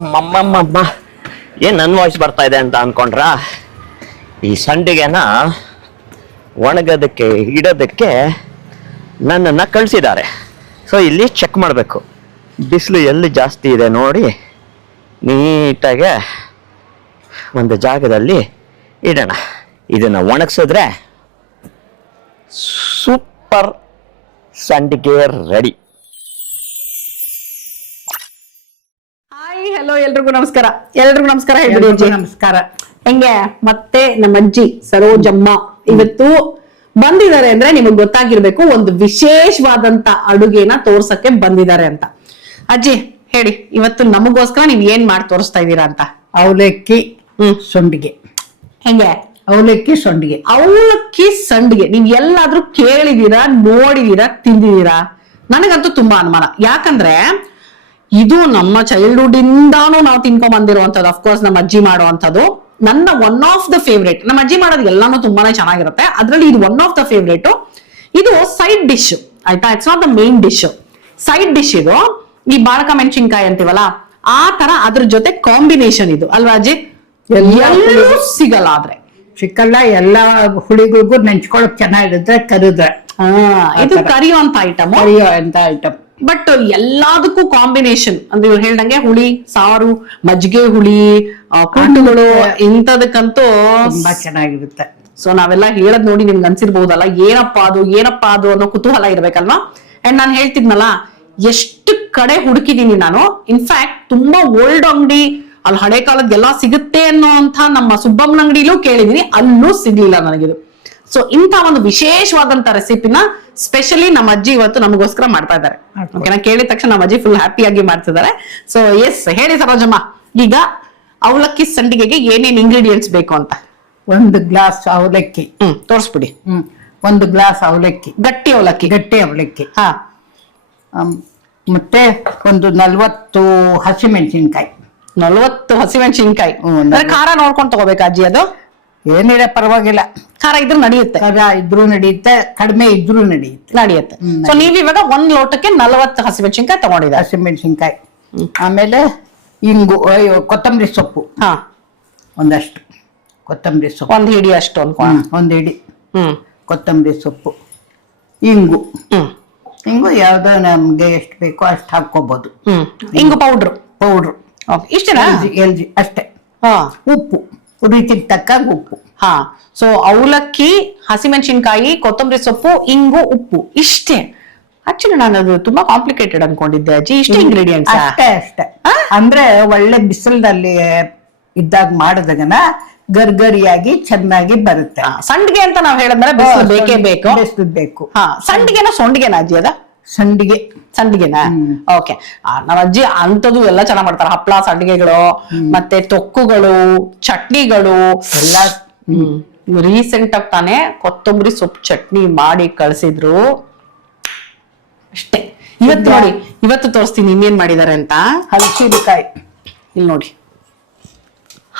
ಮಮ್ಮಮ್ಮಮ್ಮ ಏನ್ ನನ್ನ ವಾಯ್ಸ್ ಬರ್ತಾ ಇದೆ ಅಂತ ಅನ್ಕೊಂಡ್ರ ಈ ಸಂಡಿಗೆನ ಒಣಗೋದಕ್ಕೆ ಇಡೋದಕ್ಕೆ ನನ್ನನ್ನು ಕಳಿಸಿದ್ದಾರೆ. ಸೊ ಇಲ್ಲಿ ಚೆಕ್ ಮಾಡಬೇಕು, ಬಿಸಿಲು ಎಲ್ಲಿ ಜಾಸ್ತಿ ಇದೆ ನೋಡಿ ನೀಟಾಗೆ ಒಂದು ಜಾಗದಲ್ಲಿ ಇಡೋಣ. ಇದನ್ನು ಒಣಗಿಸಿದ್ರೆ ಸೂಪರ್ ಸಂಡಿಗೆ ರೆಡಿ. ಹಲೋ, ಎಲ್ರಿಗೂ ನಮಸ್ಕಾರ. ಹೇಳ್ಬಿಡಿ ನಮಸ್ಕಾರ. ಹೆಂಗೆ ಮತ್ತೆ ನಮ್ಮ ಅಜ್ಜಿ ಸರೋಜಮ್ಮ ಇವತ್ತು ಬಂದಿದ್ದಾರೆ ಅಂದ್ರೆ ನಿಮಗ್ ಗೊತ್ತಾಗಿರ್ಬೇಕು, ಒಂದು ವಿಶೇಷವಾದಂತ ಅಡುಗೆನ ತೋರ್ಸಕ್ಕೆ ಬಂದಿದ್ದಾರೆ ಅಂತ. ಅಜ್ಜಿ ಹೇಳಿ, ಇವತ್ತು ನಮಗೋಸ್ಕರ ನೀವ್ ಏನ್ ಮಾಡಿ ತೋರಿಸ್ತಾ ಇದ್ದೀರಾ ಅಂತ? ಅವಲಕ್ಕಿ ಸಂಡಿಗೆ. ಹೆಂಗೆ ಅವಲಕ್ಕಿ ಸಂಡಿಗೆ? ಅವಲಕ್ಕಿ ಸಂಡಿಗೆ ನೀವ್ ಎಲ್ಲಾದ್ರೂ ಕೇಳಿದೀರಾ, ನೋಡಿದೀರಾ, ತಿಂದಿದೀರಾ? ನನಗಂತೂ ತುಂಬಾ ಅನುಮಾನ. ಯಾಕಂದ್ರೆ ಇದು ನಮ್ಮ ಚೈಲ್ಡ್ಹುಡ್ ಇಂದಾನು ನಾವು ತಿನ್ಕೊಂಡ್ ಬಂದಿರುವಂತದ್ದು. ಅಫ್ಕೋರ್ಸ್ ನಮ್ಮ ಅಜ್ಜಿ ಮಾಡುವಂತದ್ದು ನನ್ನ ಒನ್ ಆಫ್ ದ ಫೇವ್ರೇಟ್. ನಮ್ಮ ಅಜ್ಜಿ ಮಾಡೋದು ಎಲ್ಲಾನು ತುಂಬಾನೇ ಚೆನ್ನಾಗಿರುತ್ತೆ, ಅದ್ರಲ್ಲಿ ಇದು ಒನ್ ಆಫ್ ದ ಫೇವ್ರೇಟ್. ಇದು ಸೈಡ್ ಡಿಶ್ ಆಯ್ತಾ, it's not the main dish, side dish. ಇದು ಈ ಬಾಳಕ ಮೆಣಸಿನ್ಕಾಯಿ ಅಂತೀವಲ್ಲ ಆ ತರ ಅದ್ರ ಜೊತೆ ಕಾಂಬಿನೇಷನ್ ಇದು ಅಲ್ವಾ ಅಜ್ಜಿ? ಎಲ್ಲೂ ಸಿಗಲ್ಲ. ಆದ್ರೆ ಸಿಕ್ಕಲ್ಲ, ಎಲ್ಲಾ ಹುಳಿಗಳಿಗೂ ನೆಂಚ್ಕೊಳಕ್ ಚೆನ್ನಾಗಿರುತ್ತೆ. ಕರಿದ್ರೆ ಇದು ಕರಿಯುವಂತ ಐಟಮ್, ಐಟಮ್. ಬಟ್ ಎಲ್ಲದಕ್ಕೂ ಕಾಂಬಿನೇಷನ್ ಅಂದ್ರೆ ಇವ್ರು ಹೇಳ್ದಂಗೆ ಹುಳಿ ಸಾರು, ಮಜ್ಜಿಗೆ ಹುಳಿ, ಕೂಟುಗಳು, ಇಂಥದಕ್ಕಂತೂ ತುಂಬಾ ಚೆನ್ನಾಗಿರುತ್ತೆ. ಸೊ ನಾವೆಲ್ಲ ಹೇಳದ್ ನೋಡಿ ನಿಮ್ಗೆ ಅನ್ಸಿರ್ಬಹುದಲ್ಲ, ಏನಪ್ಪಾ ಅದು ಅನ್ನೋ ಕುತೂಹಲ ಇರ್ಬೇಕಲ್ವಾ. ಅಂಡ್ ನಾನು ಹೇಳ್ತಿದ್ನಲ್ಲ, ಎಷ್ಟು ಕಡೆ ಹುಡುಕಿದೀನಿ ನಾನು. ಇನ್ಫ್ಯಾಕ್ಟ್ ತುಂಬಾ ಓಲ್ಡ್ ಅಂಗಡಿ, ಅಲ್ಲಿ ಹಳೆ ಕಾಲದ ಎಲ್ಲ ಸಿಗುತ್ತೆ ಅನ್ನೋ ಅಂತ ನಮ್ಮ ಸುಬ್ಬಮ್ಮನ ಅಂಗಡಿಲೂ ಕೇಳಿದೀನಿ, ಅಲ್ಲೂ ಸಿಗ್ಲಿಲ್ಲ ನನಗಿದು. ಸೊ ಇಂಥ ಒಂದು ವಿಶೇಷವಾದಂತ ರೆಸಿಪಿನ ಸ್ಪೆಷಲಿ ನಮ್ಮ ಅಜ್ಜಿ ಇವತ್ತು ನಮಗೋಸ್ಕರ ಮಾಡ್ತಾ ಇದ್ದಾರೆ. ಓಕೆನಾ? ಕೇಳಿದ ತಕ್ಷಣ ನಮ್ಮ ಅಜ್ಜಿ ಫುಲ್ ಹ್ಯಾಪಿಯಾಗಿ ಮಾಡ್ತಿದ್ದಾರೆ. ಸೊ ಎಸ್, ಹೇಳಿ ಸರೋಜಮ್ಮ, ಈಗ ಅವಲಕ್ಕಿ ಸಂಡಿಗೆಗೆ ಏನೇನ್ ಇಂಗ್ರೀಡಿಯೆಂಟ್ಸ್ ಬೇಕು ಅಂತ? 1 ಗ್ಲಾಸ್ ಅವಲಕ್ಕಿ. ತೋರಿಸ್ಬಿಡಿ. 1 ಗ್ಲಾಸ್ ಅವಲಕ್ಕಿ, ಗಟ್ಟಿ ಅವಲಕ್ಕಿ. ಹಾ. ಮತ್ತೆ ಒಂದು 40 ಹಸಿಮೆಣಸಿನ್ಕಾಯಿ. 40 ಹಸಿಮೆಣಸಿನ್ಕಾಯಿ. ಖಾರ ನೋಡ್ಕೊಂಡು ತಗೋಬೇಕಾ ಅಜ್ಜಿ? ಅದು ಏನಿಲ್ಲ, ಪರವಾಗಿಲ್ಲ. ಖಾರ ಇದ್ರೂ ನಡೆಯುತ್ತೆ, ಖಾರ ಇದ್ರೂ ನಡೆಯುತ್ತೆ, ಕಡಿಮೆ ಇದ್ರೂ ನಡೆಯುತ್ತೆ. ಸೊ ನೀವ್ ಇವಾಗ 1 ಲೋಟಕ್ಕೆ 40 ಹಸಿಮೆಣಸಿನ್ಕಾಯಿ ತಗೊಂಡಿದ್ದಾರೆ. ಹಸಿಮೆಣಸಿನ್ಕಾಯಿ, ಆಮೇಲೆ ಇಂಗು, ಕೊತ್ತಂಬರಿ ಸೊಪ್ಪು. ಹಾ, ಒಂದಷ್ಟು ಕೊತ್ತಂಬರಿ ಸೊಪ್ಪು, 1 ಹಿಡಿ ಅಷ್ಟು ಅನ್ಕೋಣ. 1 ಹಿಡಿ ಕೊತ್ತಂಬರಿ ಸೊಪ್ಪು, ಇಂಗು. ಇಂಗು ಯಾವ್ದೋ ನಮ್ಗೆ ಎಷ್ಟು ಬೇಕೋ ಅಷ್ಟು ಹಾಕೋಬಹುದು. ಇಂಗು ಪೌಡ್ರು. ಇಷ್ಟೇನಾ? ಎಲ್ಜಿ ಅಷ್ಟೇ. ಹಾ. ಉಪ್ಪು ರುಚಿಗೆ ತಕ್ಕಾಗ ಉಪ್ಪು. ಹಾ. ಸೊ ಅವಲಕ್ಕಿ, ಹಸಿಮೆಣಸಿನ್ಕಾಯಿ, ಕೊತ್ತಂಬರಿ ಸೊಪ್ಪು, ಇಂಗು, ಉಪ್ಪು, ಇಷ್ಟೇ. ಆಕ್ಚುಲಿ ನಾನು ಅದು ತುಂಬಾ ಕಾಂಪ್ಲಿಕೇಟೆಡ್ ಅನ್ಕೊಂಡಿದ್ದೆ ಅಜ್ಜಿ. ಇಷ್ಟೇ ಇಂಗ್ರೀಡಿಯೆಂಟ್ಸ್? ಅಷ್ಟೇ. ಅಂದ್ರೆ ಒಳ್ಳೆ ಬಿಸಿಲಲ್ಲಿ ಇದ್ದಾಗ ಮಾಡಿದಾಗನ ಗರ್ಗರಿಯಾಗಿ ಚೆನ್ನಾಗಿ ಬರುತ್ತೆ. ಸಂಡಿಗೆ ಅಂತ ನಾವ್ ಹೇಳಿದ್ರೆ ಬಿಸಿಲು ಬೇಕೇ ಬೇಕು. ಬಿಸಿಲು ಬೇಕು. ಹಾ. ಸಂಡಿಗೆನ ಸೊಂಡಿಗೆನ ಅಜ್ಜಿ? ಅದ ಸಂಡಿಗೆನಾ? ಓಕೆ. ನಮ್ಮ ಅಜ್ಜಿ ಅಂತದ್ದು ಎಲ್ಲ ಚೆನ್ನಾಗ್ ಮಾಡ್ತಾರೆ. ಹಪ್ಳ, ಸಂಡಿಗೆಗಳು, ಮತ್ತೆ ತೊಕ್ಕುಗಳು, ಚಟ್ನಿಗಳು ಎಲ್ಲ. ರೀಸೆಂಟ್ ಆಗಿ ತಾನೇ ಕೊತ್ತಂಬರಿ ಸೊಪ್ಪು ಚಟ್ನಿ ಮಾಡಿ ಕಳ್ಸಿದ್ರು. ಅಷ್ಟೇ. ಇವತ್ತು ನೋಡಿ, ಇವತ್ತು ತೋರಿಸ್ತೀನಿ ಇನ್ನೇನ್ ಮಾಡಿದಾರೆ ಅಂತ. ಹಲಸಿನಕಾಯಿ ಇಲ್ಲಿ ನೋಡಿ,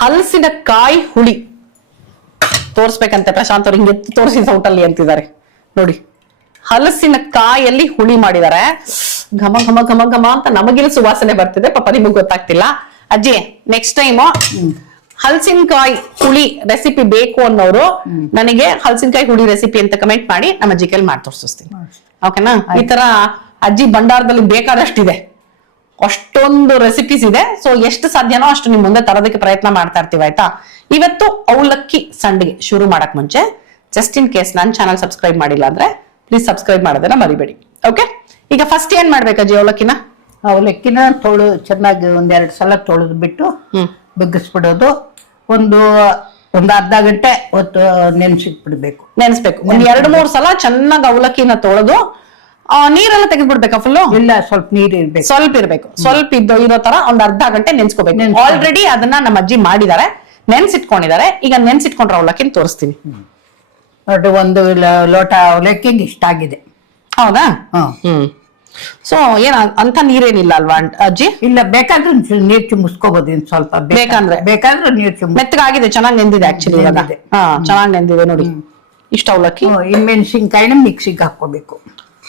ಹಲಸಿನಕಾಯಿ ಹುಳಿ ತೋರ್ಸ್ಬೇಕಂತೆ ಪ್ರಶಾಂತ್ ಅವ್ರು. ಹಿಂಗೆ ತೋರಿಸಿ ಸೌಟಲ್ಲಿ ಅಂತಿದ್ದಾರೆ ನೋಡಿ. ಹಲಸಿನಕಾಯಲ್ಲಿ ಹುಳಿ ಮಾಡಿದ್ದಾರೆ. ಘಮ ಘಮ ಘಮ ಘಮ ಅಂತ ನಮಗಿಲ್ಲಿ ಸುವಾಸನೆ ಬರ್ತಿದೆ, ಪಾಪ ನಿಮಗ್ ಗೊತ್ತಾಗ್ತಿಲ್ಲ. ಅಜ್ಜಿ, ನೆಕ್ಸ್ಟ್ ಟೈಮ್ ಹಲಸಿನಕಾಯಿ ಹುಳಿ ರೆಸಿಪಿ ಬೇಕು ಅನ್ನೋರು ನನಗೆ ಹಲಸಿನಕಾಯಿ ಹುಳಿ ರೆಸಿಪಿ ಅಂತ ಕಮೆಂಟ್ ಮಾಡಿ ನಮ್ಮ ಅಜ್ಜಿ ಕೈಲಿ ಮಾಡಿ ತೋರಿಸ್ತೀನಿ. ಓಕೆನಾ? ಈ ತರ ಅಜ್ಜಿ ಭಂಡಾರದಲ್ಲಿ ಬೇಕಾದಷ್ಟಿದೆ, ಅಷ್ಟೊಂದು ರೆಸಿಪೀಸ್ ಇದೆ. ಸೊ ಎಷ್ಟು ಸಾಧ್ಯನೋ ಅಷ್ಟು ನಿಮ್ ಮುಂದೆ ತರೋದಕ್ಕೆ ಪ್ರಯತ್ನ ಮಾಡ್ತಾ ಇರ್ತೀವಿ. ಆಯ್ತಾ? ಇವತ್ತು ಅವಲಕ್ಕಿ ಸಂಡಿಗೆ ಶುರು ಮಾಡಕ್ ಮುಂಚೆ ಜಸ್ಟ್ ಇನ್ ಕೇಸ್ ನನ್ನ ಚಾನಲ್ ಸಬ್ಸ್ಕ್ರೈಬ್ ಮಾಡಿಲ್ಲ ಅಂದ್ರೆ ಪ್ಲೀಸ್ ಸಬ್ಸ್ಕ್ರೈಬ್ ಮಾಡೋದನ್ನ ಮರಿಬೇಡಿ. ಓಕೆ? ಈಗ ಫಸ್ಟ್ ಏನ್ ಮಾಡ್ಬೇಕಜ್ಜಿ? ಅವಲಕ್ಕಿನ ಚೆನ್ನಾಗಿ 1-2 ಸಲ ತೊಳೆದು ಬಿಟ್ಟು ಬಗ್ಗಿಸ್ಬಿಡೋದು. ಒಂದು ಅರ್ಧ ಗಂಟೆ ಹೊತ್ತು ನೆನ್ಸ್ಬೇಕು. ಒಂದ್ 2-3 ಸಲ ಚೆನ್ನಾಗಿ ಅವಲಕ್ಕಿನ ತೊಳೆದು ನೀರೆಲ್ಲ ತೆಗೆದ್ಬಿಡ್ಬೇಕಾ ಫುಲ್ಲು? ಇಲ್ಲ, ಸ್ವಲ್ಪ ನೀರ್ ಇರ್ಬೇಕು. ಸ್ವಲ್ಪ ಇರೋ ತರ ಒಂದ್ ಅರ್ಧ ಗಂಟೆ ನೆನ್ಸ್ಕೋಬೇಕು. ಆಲ್ರೆಡಿ ಅದನ್ನ ನಮ್ಮ ಅಜ್ಜಿ ಮಾಡಿದ್ದಾರೆ, ನೆನ್ಸಿಟ್ಕೊಂಡಿದ್ದಾರೆ. ಈಗ ನೆನ್ಸಿಟ್ಕೊಂಡ್ರೆ ಅವಲಕ್ಕಿನ ತೋರಿಸ್ತೀನಿ. ನೋಡಿ, 1 ಲೋಟ ಅವಲಕ್ಕಿಗೆ ಇಷ್ಟ ಆಗಿದೆ. ಹೌದಾ? ಸೊ ಏನ ಅಂತ ನೀರೇನಿಲ್ಲ ಅಲ್ವಾ ಅಜ್ಜಿ? ಇಲ್ಲ, ಬೇಕಾದ್ರೆ ನೀರ್ ಚಿಮ್ಮಿಸ್ಕೋಬಹುದು. ಸ್ವಲ್ಪ ಬೇಕಾದ್ರೆ ನೀರ್ ಮೆತ್ತಗಾಗಿದೆ, ಚೆನ್ನಾಗಿ ನೆಂದಿದೆ. ಆಕ್ಚುಲಿ ಚೆನ್ನಾಗಿ ನೆಂದಿದೆ ನೋಡಿ. ಇಷ್ಟ ಅವಲಕ್ಕಿ. ಈ ಮೆಣಸಿನ್ಕಾಯಿನ ಮಿಕ್ಸಿಗೆ ಹಾಕೋಬೇಕು.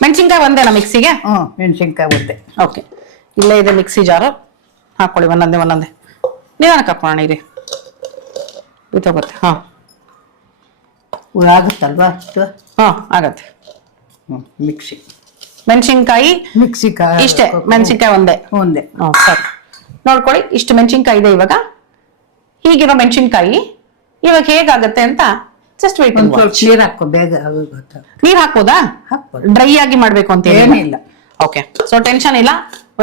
ಮೆಣಸಿನ್ಕಾಯಿ ಒಂದೇನಾ ಮಿಕ್ಸಿಗೆ? ಮೆಣಸಿನ್ಕಾಯಿ ಒಂದೇ. ಓಕೆ, ಇಲ್ಲೇ ಇದೆ ಮಿಕ್ಸಿ ಜಾರು. ಹಾಕೊಳ್ಳಿ ಒಂದೊಂದೇ ನಿಧಾನಕ್ಕೆ ಹಾಕೋಣ ಇರಿ ಬಿತ್ತೋಗುತ್ತೆ. ಹಾ ಆಗುತ್ತಲ್ವಾ ಅಷ್ಟು? ಹಾ ಆಗತ್ತೆ. ಮಿಕ್ಸಿ ಮೆಣಸಿನ್ಕಾಯಿ ಇಷ್ಟೇ, ಮೆಣಸಿನ್ಕಾಯಿ ಒಂದೇ. ಸರಿ ನೋಡ್ಕೊಳ್ಳಿ, ಇಷ್ಟು ಮೆಣಸಿನ್ಕಾಯಿ ಇದೆ ಇವಾಗ. ಹೀಗಿರೋ ಮೆಣಸಿನ್ಕಾಯಿ ಇವಾಗ ಹೇಗಾಗತ್ತೆ ಅಂತ ಜಸ್ಟ್ ವೇಟ್. ನೀರ್ ಹಾಕೋ, ಬೇಗ ನೀರ್ ಹಾಕೋದಾ? ಡ್ರೈ ಆಗಿ ಮಾಡ್ಬೇಕು ಅಂತ ಏನಿಲ್ಲ. ಓಕೆ, ಸೊ ಟೆನ್ಷನ್ ಇಲ್ಲ.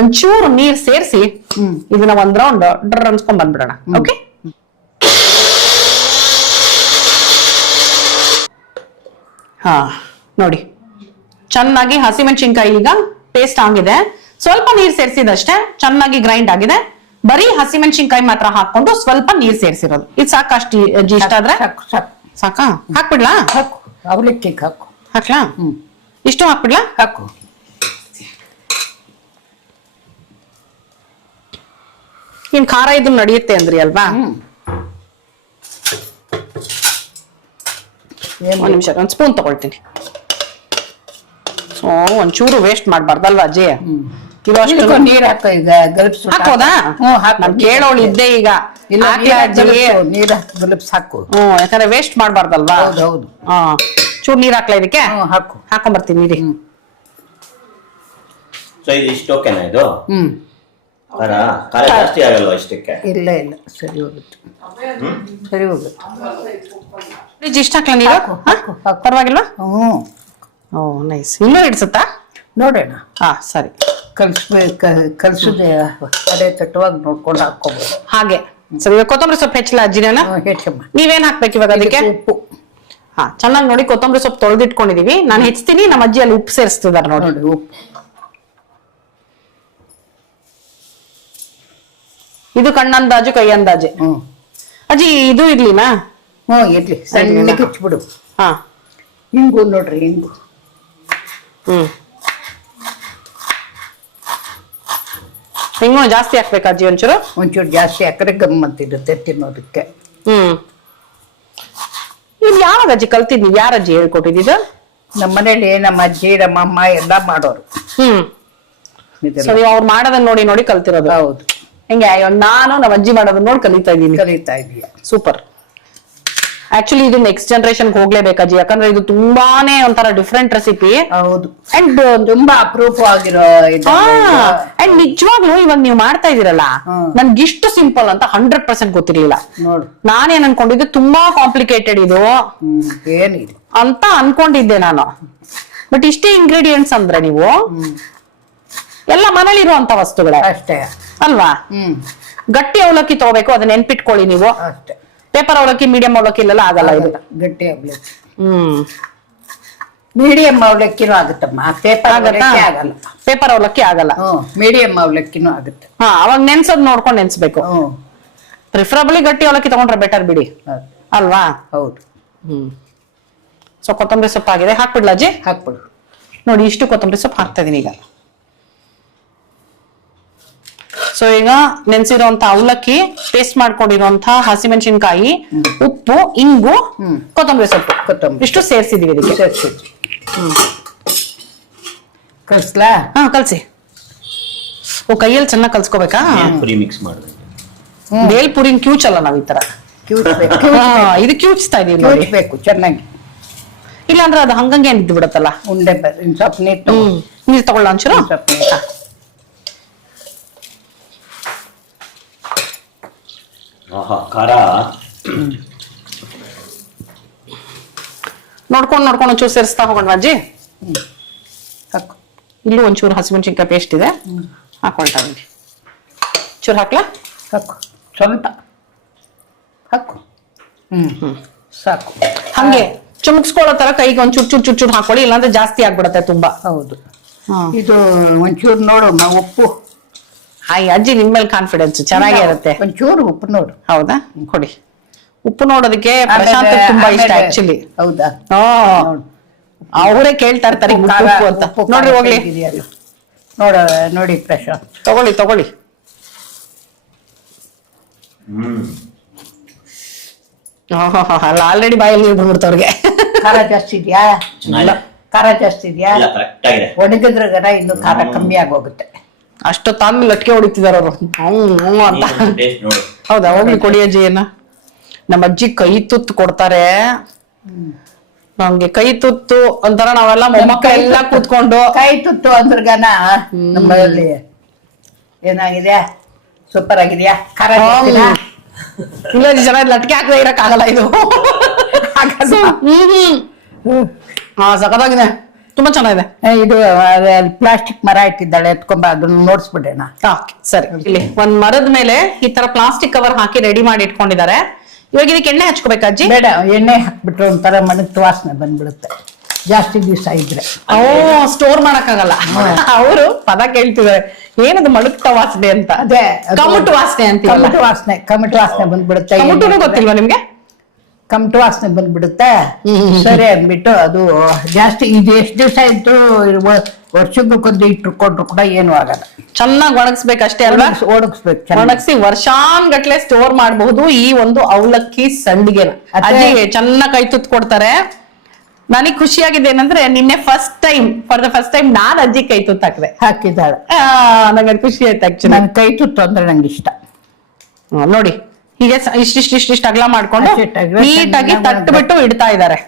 ಒಂಚೂರು ನೀರ್ ಸೇರಿಸಿ ಇದನ್ನ ಒಂದ್ ರೌಂಡ್ ಡ್ರ್ ಅನ್ಸ್ಕೊಂಡ್ ಬಂದ್ಬಿಡೋಣ. ಓಕೆ, ಹಾ ನೋಡಿ ಚೆನ್ನಾಗಿ ಹಸಿಮೆಣಸಿನ್ಕಾಯಿ ಈಗ ಪೇಸ್ಟ್ ಆಗಿದೆ. ಸ್ವಲ್ಪ ನೀರ್ ಸೇರಿಸಿದಷ್ಟೇ, ಚೆನ್ನಾಗಿ ಗ್ರೈಂಡ್ ಆಗಿದೆ. ಬರೀ ಹಸಿಮೆಣಸಿನ್ಕಾಯಿ ಮಾತ್ರ ಹಾಕೊಂಡು ಸ್ವಲ್ಪ ನೀರ್ ಸೇರಿಸಿರೋದು. ಇದು ಸಾಕಷ್ಟು ಇಷ್ಟ ಆದ್ರೆ ಸಾಕಾ? ಹಾಕ್ಬಿಡ್ಲಾ? ಹಾಕು, ಅವಲಕ್ಕಿ ಹಾಕು. ಹಾಕ್ಲಾ? ಇಷ್ಟು ಹಾಕ್ಬಿಡ್ಲಾ? ಹಾಕು. ಇನ್ ಖಾರ ಇದು ನಡೆಯುತ್ತೆ ಅಂದ್ರಿ ಅಲ್ವಾ? ಒಂದ್ ನಿಮಿಷ, ಒಂದ್ ಸ್ಪೂನ್ ತಗೊಳ್ತೀನಿ. ಸೊ ಒಂಚೂರು ವೇಸ್ಟ್ ಮಾಡ್ಬಾರ್ದಲ್ವಾ ಅಜ್ಜಿ? ನೀರ್ ಹಾಕೋ ಈಗ. ಹಾಕೋದಾ? ನಾನ್ ಕೇಳೋಳು ಇದ್ದೆ ಈಗ. ನೀರ್ ಗಲಬ್ಸ್ ಹಾಕು. ಯಾಕಂದ್ರೆ ವೇಸ್ಟ್ ಮಾಡ್ಬಾರ್ದಲ್ವಾ? ಹೌದು. ಹಾ, ಚೂರ್ ನೀರ್ ಹಾಕ್ಲಾ ಇದಕ್ಕೆ? ಹಾಕು. ಹಾಕೊಂಡ್ಬರ್ತೀನಿ ನೀರಿ. ಸೊ ಇದು ಇಷ್ಟು ಓಕೆನಾ? ಇದು ಖಾರ ಜಾಸ್ತಿ ಆಗಲ್ವಾ ಇಷ್ಟಕ್ಕೆ? ಇಲ್ಲ ಇಲ್ಲ, ಸರಿ ಹೋಗುತ್ತೆ. ಫ್ರಿಜ್ ಇಷ್ಟ ಹಾಕ್ಲಾ ನೀರು? ಪರವಾಗಿಲ್ವಾ? ಓ ನೈಸ್. ಇನ್ನೂ ಇಡ್ಸುತ್ತಾ ನೋಡೋಣ. ಹಾ ಸರಿ. ಕಲ್ಸದೆ ಅದೇ ತಟ್ಟವಾಗಿ ನೋಡ್ಕೊಂಡು ಹಾಕೋಬಹುದು. ಹಾಗೆ ಸರಿ. ಕೊತ್ತಂಬರಿ ಸೊಪ್ಪು ಹೆಚ್ಚಿಲ್ಲ ಅಜ್ಜಿನ? ಹೆಚ್ಚಮ್ಮ. ನೀವೇನ್ ಹಾಕ್ಬೇಕು ಇವಾಗ ಅದಕ್ಕೆ? ಉಪ್ಪು. ಹಾ ಚೆನ್ನಾಗಿ ನೋಡಿ, ಕೊತ್ತಂಬರಿ ಸೊಪ್ಪು ತೊಳೆದಿಟ್ಕೊಂಡಿದೀವಿ. ನಾನು ಹೆಚ್ಚಿತೀನಿ, ನಮ್ಮ ಅಜ್ಜಿ ಅಲ್ಲಿ ಉಪ್ಪು ಸೇರಿಸ್ತಿದಾರೆ ನೋಡಿ. ಉಪ್ಪು ಇದು ಕಣ್ಣಂದಾಜು ಕೈ ಅಂದಾಜೆ. ಅಜ್ಜಿ ಇದು ಇರ್ಲಿನಾ? ಇರ್ಲಿ, ಸಣ್ಣಗೆ ಹೆಚ್ಚಿಬಿಡು. ಹಾ, ಹಿಂಗು ನೋಡ್ರಿ, ಹಿಂಗು. ಹಿಂಗು ಜಾಸ್ತಿ ಹಾಕ್ಬೇಕಾ ಅಜ್ಜಿ? ಒಂಚೂರು ಜಾಸ್ತಿ ಹಾಕ್ರೆ ಗಮ್ಮತ್ತಿರುತ್ತೆ ತಿನ್ನೋದಕ್ಕೆ. ಇದು ಯಾವಾಗ ಅಜ್ಜಿ ಕಲ್ತಿದ್ನಿ? ಯಾರ ಅಜ್ಜಿ ಹೇಳ್ಕೊಟ್ಟಿದ್ದು? ನಮ್ಮ ಮನೇಲಿ ನಮ್ಮ ಅಜ್ಜಿ ನಮ್ಮ ಅಮ್ಮ ಎಲ್ಲ ಮಾಡೋರು. ಸರಿ, ಅವ್ರು ಮಾಡೋದನ್ನ ನೋಡಿ ನೋಡಿ ಕಲ್ತಿರೋದು. ಹೌದು. ಹೆಂಗೆ ನಾನು ನಮ್ಮ ಅಜ್ಜಿ ಮಾಡೋದನ್ನ ನೋಡಿ ಕಲಿತಾ ಇದೀಯ. ಸೂಪರ್. ಆಕ್ಚುಲಿ ಇದು ನೆಕ್ಸ್ಟ್ ಜನರೇಷನ್ ಹೋಗ್ಲೇಬೇಕು ಅಜ್ಜಿ, ಯಾಕಂದ್ರೆ ಇದು ತುಂಬಾನೇ ಒಂಥರ ಡಿಫ್ರೆಂಟ್ ರೆಸಿಪಿ. ಹೌದು. ಅಂಡ್ ತುಂಬಾ ಅಪರೂಪ ಆಗಿರೋ. ಅಂಡ್ ನಿಜವಾಗ್ಲೂ ಇವಾಗ ನೀವು ಮಾಡ್ತಾ ಇದೀರಲ್ಲ, ನನ್ಗೆ ಇಷ್ಟು ಸಿಂಪಲ್ ಅಂತ 100% ಗೊತ್ತಿರ್ಲಿಲ್ಲ. ನಾನೇನ್ ಅನ್ಕೊಂಡಿದ್ದೆ ತುಂಬಾ ಕಾಂಪ್ಲಿಕೇಟೆಡ್ ಇದು ಏನಿಲ್ಲ ಅಂತ ಅನ್ಕೊಂಡಿದ್ದೆ ನಾನು. ಬಟ್ ಇಷ್ಟೇ ಇಂಗ್ರೀಡಿಯೆಂಟ್ಸ್ ಅಂದ್ರೆ ನೀವು ಎಲ್ಲ ಮನೇಲಿ ಇರುವಂತ ವಸ್ತುಗಳೇ ಅಷ್ಟೇ ಅಲ್ವಾ? ಗಟ್ಟಿ ಅವಲಕ್ಕಿ ತಗೋಬೇಕು, ಅದನ್ನ ನೆನ್ಪಿಟ್ಕೊಳ್ಳಿ ನೀವು. ಅಷ್ಟೇ. ಪೇಪರ್ ಅವಲಕ್ಕಿ, ಮೀಡಿಯಂ ಅವಲಕ್ಕಿ ಇಲ್ಲೆಲ್ಲ ಆಗಲ್ಲ ಇದು. ಗಟ್ಟಿ ಅವಲಕ್ಕಿ ಮೀಡಿಯಂ ಅವಲಕ್ಕಿನೂ ಆಗುತ್ತಮ್ಮ. ಪೇಪರ್ ಆಗಲ್ಲ. ಪೇಪರ್ ಅವಲಕ್ಕಿ ಆಗಲ್ಲ. ಮೀಡಿಯಂ ಅವಲಕ್ಕಿನೂ ಆಗುತ್ತೆ. ಹಾ, ಅವಾಗ ನೆನ್ಸದ್ ನೋಡ್ಕೊಂಡು ನೆನ್ಸ್ಬೇಕು. ಪ್ರಿಫರಬಲಿ ಗಟ್ಟಿ ಅವಲಕ್ಕಿ ತಗೊಂಡ್ರೆ ಬೆಟರ್ ಬಿಡಿ ಅಲ್ವಾ? ಹೌದು. ಸೊ ಕೊತ್ತಂಬರಿ ಸೊಪ್ಪು ಆಗಿದೆ, ಹಾಕ್ಬಿಡ್ಲ ಅಜ್ಜಿ? ಹಾಕ್ಬಿಡು. ನೋಡಿ, ಇಷ್ಟು ಕೊತ್ತಂಬರಿ ಸೊಪ್ಪು ಹಾಕ್ತಾ ಇದೀನಿ ಈಗ. ಸೊ ಈಗ ನೆನ್ಸಿರೋಂತ ಅವಲಕ್ಕಿ, ಪೇಸ್ಟ್ ಮಾಡ್ಕೊಂಡಿರೋಂತ ಹಸಿಮೆಣಸಿನ್ಕಾಯಿ, ಉಪ್ಪು, ಇಂಗು, ಕೊತ್ತಂಬರಿ ಸೊಪ್ಪು, ಇಷ್ಟು ಸೇರ್ಸಿದೀವಿ ಇದಕ್ಕೆ. ಕಲ್ಸ್ಲಾ? ಹಾ ಕಲ್ಸಿ. ಓ, ಕೈಯಲ್ಲಿ ಚೆನ್ನಾಗಿ ಕಲ್ಸ್ಕೋಬೇಕಾ? ಮಿಕ್ಸ್ ಮಾಡ್ಬೇಕು. ಬೇಲ್ಪುರಿನ್ ಕ್ಯೂಚಲ್ಲ ನಾವ್ ಈ ತರ. ಇದು ಕ್ಯೂಚ್ತಾ ಇದೀವಿ ನೋಡಿ. ಚೆನ್ನಾಗಿ. ಇಲ್ಲಾಂದ್ರೆ ಅದು ಹಂಗಂಗೆ ನಿದ್ದು ಬಿಡತ್ತಲ್ಲ. ಉಂಡೆ ಸ್ವಲ್ಪ ನೀರ್ ತಗೊಳ್ಳ ಒಂಚೂರು. ಖಾರ ನೋಡ್ಕೊಂಡು ಒಂಚೂರು ಸೇರಿಸ್ತಾ ಹೋಗೋಣ ಅಜ್ಜಿ. ಇಲ್ಲೂ ಒಂಚೂರು ಹಸಿಮೆಣಸಿನ್ಕಾಯಿ ಪೇಸ್ಟ್ ಇದೆ, ಹಾಕೊಳ್ತಾ ಇದ್ದೀನಿ. ಚೂರು ಹಾಕ್ಲಾ? ಹಾಕು, ಸ್ವಲ್ಪ ಹಾಕು. ಸಾಕು. ಹಂಗೆ ಚುಮ್ಸ್ಕೊಳ್ಳೋ ತರ ಕೈಗೆ ಒಂಚೂರು ಚೂರ್ ಚೂರ್ ಚೂರ್ ಹಾಕೊಳ್ಳಿ, ಇಲ್ಲಾಂದ್ರೆ ಜಾಸ್ತಿ ಆಗ್ಬಿಡತ್ತೆ ತುಂಬಾ. ಹೌದು. ಇದು ಒಂಚೂರು ನೋಡು ಉಪ್ಪು. ಹಾಯ್ ಅಜ್ಜಿ, ನಿಮ್ ಮೇಲೆ ಕಾನ್ಫಿಡೆನ್ಸ್ ಚೆನ್ನಾಗೇ ಇರುತ್ತೆ. ಒಂಚೂರು ಉಪ್ಪು ನೋಡು. ಹೌದಾ? ಕೊಡಿ. ಉಪ್ಪು ನೋಡೋದಕ್ಕೆ ಪ್ರಶಾಂತ್ ತುಂಬಾ ಇಷ್ಟ ಆಕ್ಚುಲಿ. ಹೌದಾ? ಅವರೇ ಕೇಳ್ತಾ ಇರ್ತಾರೆ ಉಪ್ಪು ಅಂತ. ನೋಡ್ರಿ ಹೋಗ್ಲಿ. ನೋಡಿ ಪ್ರಶಾಂತ್, ತಗೊಳ್ಳಿ. ಅಲ್ಲ, ಆಲ್ರೆಡಿ ಬಾಯಲ್ಲಿ ಬಂದ್ಬಿಡ್ತವ್ರಿಗೆ. ಖಾರ ಜಾಸ್ತಿ ಇದೆಯಾ? ಖಾರ ಜಾಸ್ತಿ ಇದೆಯಾ? ಒಣಗಿದ್ರಗನ ಇನ್ನು ಖಾರ ಕಮ್ಮಿ ಆಗೋಗುತ್ತೆ. ಅಷ್ಟೊತ್ತಾದ್ಮೇಲೆ ಲಟ್ಕೆ ಹೊಡಿತಿದಾರ ಅವರು ಅಂತ. ಟೇಸ್ಟ್ ನೋಡು. ಹೌದಾ, ಹೋಗ್ಲಿ ಕೊಡಿ ಅಜ್ಜಿ ಏನ. ನಮ್ಮ ಅಜ್ಜಿ ಕೈ ತುತ್ತು ಕೊಡ್ತಾರೆ ನಮ್ಗೆ. ಕೈ ತುತ್ತು ಅಂತಾರ ನಾವೆಲ್ಲ ಮೊಮ್ಮಕ್ಕಳೆಲ್ಲ ಕೂತ್ಕೊಂಡು. ಕೈ ತುತ್ತು ಅಂದ್ರಗನ ನಮ್ಮಲ್ಲಿ ಏನಾಗಿದೆ, ಸೂಪರ್ ಆಗಿದ್ಯಾ, ಖಾರ ಜಾಸ್ತಿನಾ? ಇಲ್ಲ ಜನ ಲಟ್ಕೆ ಹಾಕದೆ ಇರಕ್ ಆಗಲ್ಲ ಇದು. ಹಾ ಸಖತ್ತಾಗಿದೆ, ತುಂಬಾ ಚೆನ್ನಾಗಿದೆ. ಇದು ಪ್ಲಾಸ್ಟಿಕ್ ಮರ ಇಟ್ಟಿದ್ದಾಳೆ, ಎತ್ಕೊಂಬ ಅದನ್ನ ನೋಡ್ಸ್ಬಿಡೋಣ. ಸರಿ, ಇಲ್ಲಿ ಒಂದ್ ಮರದ ಮೇಲೆ ಈ ತರ ಪ್ಲಾಸ್ಟಿಕ್ ಕವರ್ ಹಾಕಿ ರೆಡಿ ಮಾಡಿ ಇಟ್ಕೊಂಡಿದ್ದಾರೆ. ಇವಾಗ ಇದಕ್ಕೆ ಎಣ್ಣೆ ಹಚ್ಕೋಬೇಕಾ ಅಜ್ಜಿ? ಬೇಡ, ಎಣ್ಣೆ ಹಾಕ್ಬಿಟ್ರೆ ಒಂಥರ ಮಣಕ್ ವಾಸನೆ ಬಂದ್ಬಿಡುತ್ತೆ ಜಾಸ್ತಿ ದಿವಸ ಇದ್ರೆ. ಸ್ಟೋರ್ ಮಾಡಕ್ಕಾಗಲ್ಲ. ಅವರು ಪದ ಕೇಳ್ತಿದ್ದಾರೆ, ಏನದು ಮಳುಕ್ತ ವಾಸನೆ ಅಂತ. ಅದೇ ಕಮಟು ವಾಸನೆ ಅಂತ. ಕಮಟು ವಾಸನೆ ಬಂದ್ಬಿಡುತ್ತೆ. ಕಮಟುನು ಗೊತ್ತಿಲ್ವಾ ನಿಮ್ಗೆ? ಕಮಟು ವಾಸನೆ ಬಂದ್ಬಿಡುತ್ತೆ. ಸರಿ ಅಂದ್ಬಿಟ್ಟು ಅದು ಜಾಸ್ತಿ ಇದು ಎಷ್ಟು ದಿವಸ ಇತ್ತು, ವರ್ಷಕ್ಕೊಂದು ಇಟ್ಟುಕೊಂಡ್ರು ಕೂಡ ಏನು ಆಗಲ್ಲ. ಚೆನ್ನಾಗಿ ಒಣಗಿಸ್ಬೇಕಷ್ಟೇ ಅಲ್ವಾ? ಒಣಗಿಸ್ಬೇಕು. ಒಣಗಿಸಿ ವರ್ಷಾನ್ಗಟ್ಲೆ ಸ್ಟೋರ್ ಮಾಡಬಹುದು ಈ ಒಂದು ಅವಲಕ್ಕಿ ಸಂಡಿಗೆನ. ಅಜ್ಜಿ ಚೆನ್ನಾಗಿ ಕೈ ತುತ್ತು ಕೊಡ್ತಾರೆ. ನನಗ್ ಖುಷಿಯಾಗಿದೆ ಏನಂದ್ರೆ ನಿನ್ನೆ ಫಾರ್ ದ ಫಸ್ಟ್ ಟೈಮ್ ನಾನ್ ಅಜ್ಜಿ ಕೈ ತುತ್ತು ಹಾಕಿದ್ದಾಳೆ. ನಂಗೆ ಖುಷಿ ಆಯ್ತು ಆಕ್ಚುಲಿ. ನನ್ ಕೈ ತುತ್ತು ಅಂದ್ರೆ ನಂಗೆ ಇಷ್ಟ. ನೋಡಿ ಹೀಗೆ ಇಷ್ಟಿಷ್ಟ ಅಗಲ ಮಾಡ್ಕೊಂಡು ನೀಟಾಗಿ ತಟ್ಟುಬಿಟ್ಟು ಇಡ್ತಾ ಇದ್ದಾರೆ.